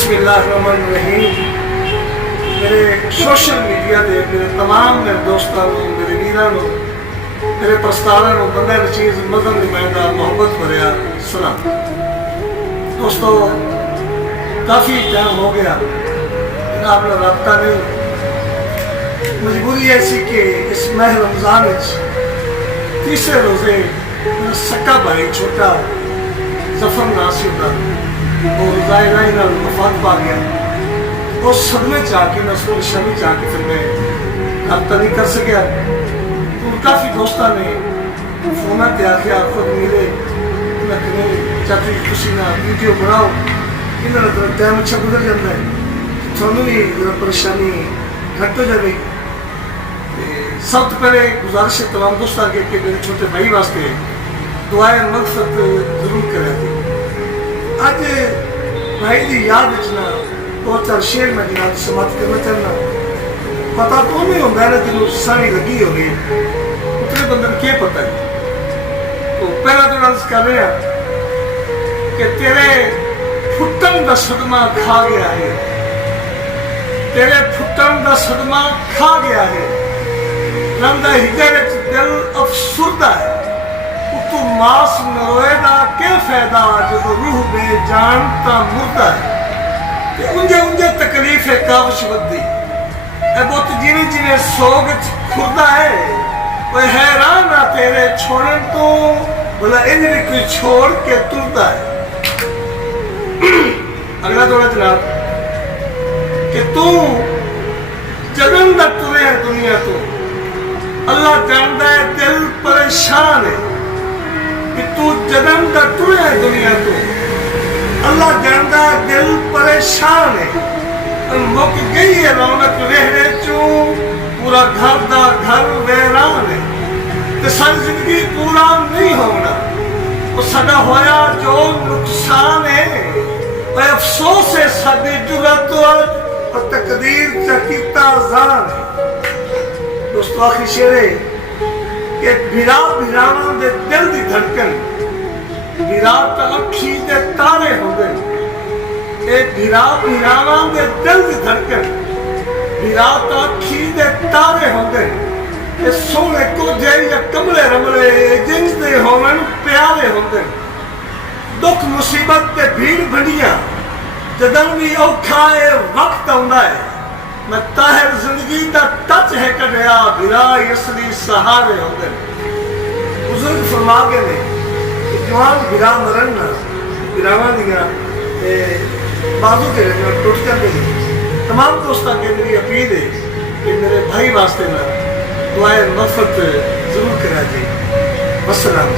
बिस्मिल्लाहिर्रहमानिर्रहीम। मेरे social media के मेरे तमाम मेरे दोस्तों मेरे वीरों मेरे प्रस्तारों बंदे नचीज मजहब नुमाइंदा मोहब्बत भरिया सलाम। दोस्तों काफ़ी टाइम हो गया जनाब ना रब्ता नहीं, मजबूरी ऐसी कि इस माह रमज़ान तीसरे रोज़े मेरा सक्का भाई छोटा जफर नासिर का वो रोज़ाई वफात पा गया। उस सदमे च आके मैं उसको शमी च आके फिर मैं रब्ता नहीं कर सकिया। तो काफ़ी दोस्तों ने फोन पर आख्या खुद मिले चाची तुम ना वीडियो बनाओ, इन्होंने तो टाइम अच्छा गुजर जाता है, थोनू भी परेशानी घट हो जाए। सब तो पहले गुजारिश है तमाम दोस्तों के कि मेरे छोटे भाई वास्ते दुआए मकसद जरूर करें। अज भाई की याद ना दो चार शेर में जनाब समाप्त करना चाहना। पता तो नहीं होता ना तेन सारी लगी हो गई उतने बंद क्या पता है। तो पहला तो अर्ज कर रहे हैं कि तेरे फुटन का सदमा खा गया है, तेरे फुटन का सदमा खा गया है। रंदा हिजर दिल अफसुरदा है, तू मास नरोएदा के फायदा जब रूह बेजान ता मुर्दा है। उंजे उंजे तकलीफ है कावश बदी बहुत जिने जिने सोग खुरदा है। वह हैरान आ तेरे छोड़न तो बोला इन भी कोई छोड़ के तुरदा है। अगला दौड़ा जनाब कि तू जगन दा तुरे है दुनिया तो अल्लाह जानता है दिल परेशान है कि तू जगन दा तुरे है दुनिया तो अल्लाह जानता है दिल परेशान है। मुक गई है रौनक वेहरे चू पूरा घर दा घर वैरान है। तो सारी जिंदगी पूरा नहीं होना वो सदा होया जो नुकसान है। वह अफसोस है साडी जुरत और तकदीर चकीता जान है। दोस्तों आखिरी शेर है कि भिरा भिरावां दे दिल दी धड़कन विराट अखी दे तारे होंगे। भिरा भिरावां दे दिल दी धड़कन विराट अखी दे तारे होंगे। सोने को जाई या कमले रमले जिंज दे होवन प्यारे होंगे। दुख मुसीबत ते भीड़ भंडिया जदन भी औखा है वक्त आउंदा है। मैं ताहिर जिंदगी दा टच है कढ़िया भिरा असली सहारे होंगे। बुजुर्ग फरमा गए ने जवान भिरा मरन ना भिरावां दियां बाजू के टुट जाते हैं। तमाम दोस्तों के मेरी अपील है कि मेरे भाई वास्ते ना दुआए मगफरत जरूर करा जी। वस्सलाम।